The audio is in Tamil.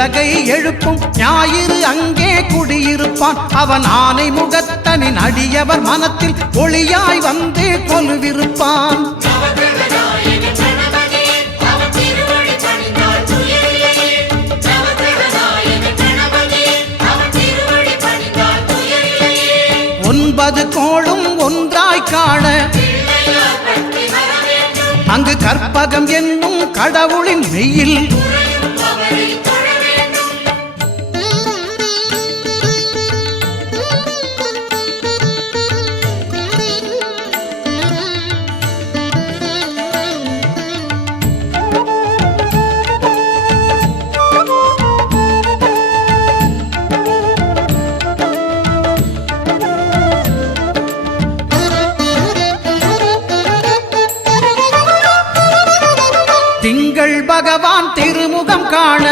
உலகை எழுப்பும் ஞாயிறு அங்கே குடியிருப்பான். அவன் ஆனை முகத்தனின் அடியவர் மனத்தில் ஒளியாய் வந்து கொலுவிருப்பான். ஒன்பது கோளும் ஒன்றாய் காண அங்கு கற்பகம் என்னும் கடவுளின் மெய்யில் திங்கள் பகவான் திருமுகம் காண